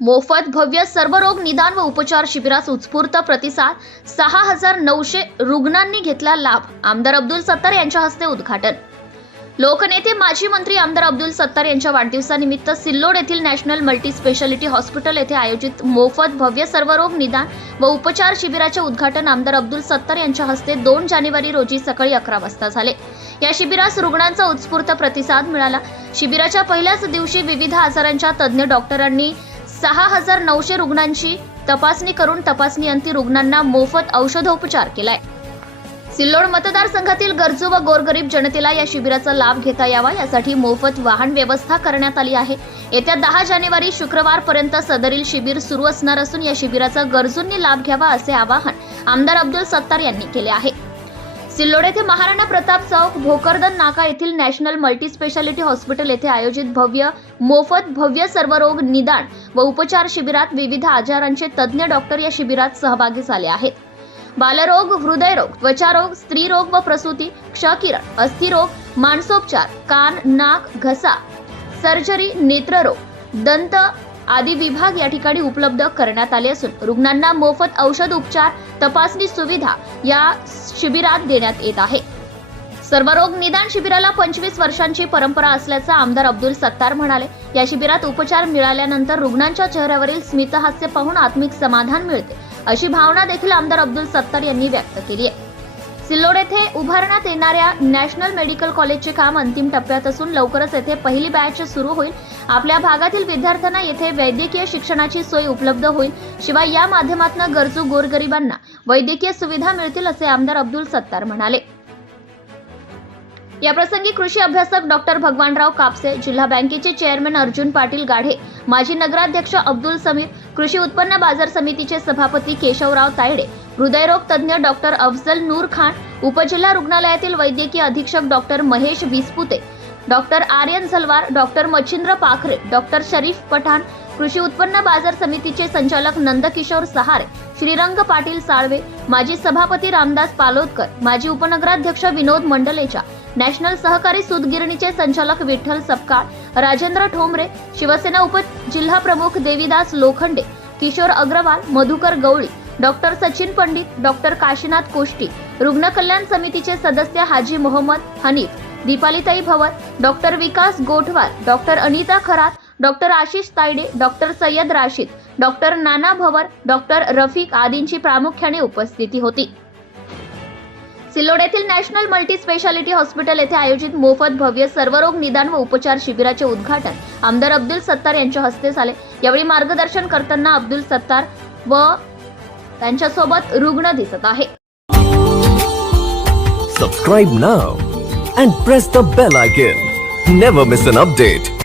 मोफत भव्य सर्वरोग निदान व उपचार शिबिरास उत्स्फूर्त प्रतिसाद. सहा हजार नऊशे रुग्णांनी घेतला लाभ आमदार अब्दुल सत्तार यांच्या हस्ते उद्घाटन. लोकनेते माजी मंत्री आमदार अब्दुल सत्तार यांच्या वाढदिवसानिमित्त सिल्लोड येथील नॅशनल मल्टी स्पेशालिटी हॉस्पिटल येथे आयोजित मोफत भव्य सर्वरोग निदान व उपचार शिबिराचे उद्घाटन आमदार अब्दुल सत्तार यांच्या हस्ते दोन जानेवारी रोजी सकाळी अकरा वाजता झाले. या शिबिरास रुग्णांचा उत्स्फूर्त प्रतिसाद मिळाला. शिबिराच्या पहिल्याच दिवशी विविध आजारांच्या तज्ज्ञ डॉक्टरांनी सहा हजार नऊशे रुग्णांची तपासणी करून तपासणी अंती रुग्णांना मोफत औषधोपचार केलाय. सिल्लोड मतदारसंघातील गरजू व गोरगरीब जनतेला या शिबिराचा लाभ घेता यावा यासाठी मोफत वाहन व्यवस्था करण्यात आली आहे. येत्या दहा जानेवारी शुक्रवारपर्यंत सदरील शिबिर सुरू असणार असून या शिबिराचा गरजूंनी लाभ घ्यावा असे आवाहन आमदार अब्दुल सत्तार यांनी केले आहे. सिल्लोड येथे महाराणा प्रताप चौक भोकरदन नाका येथील नॅशनल मल्टी स्पेशालिटी हॉस्पिटल येथे आयोजित भव्य मोफत भव्य सर्वरोग निदान व उपचार शिबिरात विविध आजारांचे तज्ज्ञ डॉक्टर या शिबिरात सहभागी झाले आहेत. बालरोग हृदयरोग त्वचारोग स्त्रीरोग व प्रसूती क्षकिरण अस्थिरोग मानसोपचार कान नाक घसा सर्जरी नेत्ररोग दंत आदी विभाग या ठिकाणी उपलब्ध करण्यात आले असून रुग्णांना मोफत औषध उपचार तपासणी सुविधा या शिबिरात देण्यात येत आहे. सर्वरोग निदान शिबिराला पंचवीस वर्षांची परंपरा असल्याचं आमदार अब्दुल सत्तार म्हणाले. या शिबिरात उपचार मिळाल्यानंतर रुग्णांच्या चेहऱ्यावरील स्मितहास्य पाहून आत्मिक समाधान मिळते अशी भावना देखील आमदार अब्दुल सत्तार यांनी व्यक्त केली आहे. सिल्लोड येथे उभारण्यात येणाऱ्या नॅशनल मेडिकल कॉलेजचे काम अंतिम टप्प्यात असून लवकरच येथे पहिली बॅच सुरू होईल. आपल्या भागातील विद्यार्थ्यांना येथे वैद्यकीय शिक्षणाची सोय उपलब्ध होईल. शिवाय या माध्यमातून गरजू गोरगरिबांना वैद्यकीय सुविधा मिळतील असे आमदार अब्दुल सत्तार म्हणाले. याप्रसंगी कृषी अभ्यासक डॉक्टर भगवानराव कापसे जिल्हा बँकेचे चेअरमन अर्जुन पाटील गाढे माजी नगराध्यक्ष अब्दुल समीर कृषी उत्पन्न बाजार समितीचे सभापती केशवराव तायडे हृदयरोग तज्ज्ञ डॉक्टर अफजल नूर खान उपजिल्हा रुग्णालयातील वैद्यकीय अधीक्षक doctor Mahesh Vispute doctor Aryan Zalwar doctor Machhindra Pakhare doctor Sharif Pathan कृषी उत्पन्न बाजार समितीचे संचालक नंदकिशोर सहारे श्रीरंग पाटील साळवे माजी सभापती रामदास पालोदकर माजी उपनगराध्यक्ष विनोद मंडलेचा नॅशनल सहकारी सूतगिरणीचे संचालक विठ्ठल सपकाळ राजेंद्र ठोंबरे शिवसेना उपजिल्हा प्रमुख देवीदास लोखंडे किशोर अग्रवाल मधुकर गवळी डॉक्टर सचिन पंडित डॉक्टर काशीनाथ कोष्टी रुग्ण कल्याण समितीचे सदस्य Haji Mohammad Hanif दीपालीताई Bhavar doctor Vikas Gothwal doctor Anita Kharat doctor Ashish Tayde doctor Syed Rashid doctor Nana Bhavar doctor Rafiq आदींची प्रामुख्याने उपस्थिती होती. सिल्लोड येथील नॅशनल मल्टी स्पेशालिटी हॉस्पिटल येथे आयोजित मोफत भव्य सर्वरोग निदान व उपचार शिबिराचे उद्घाटन आमदार अब्दुल सत्तार यांच्या हस्ते झाले. यावेळी मार्गदर्शन करताना अब्दुल सत्तार व त्यांच्यासोबत रुग्ण दिसत आहे. Subscribe now and press the bell icon never miss an update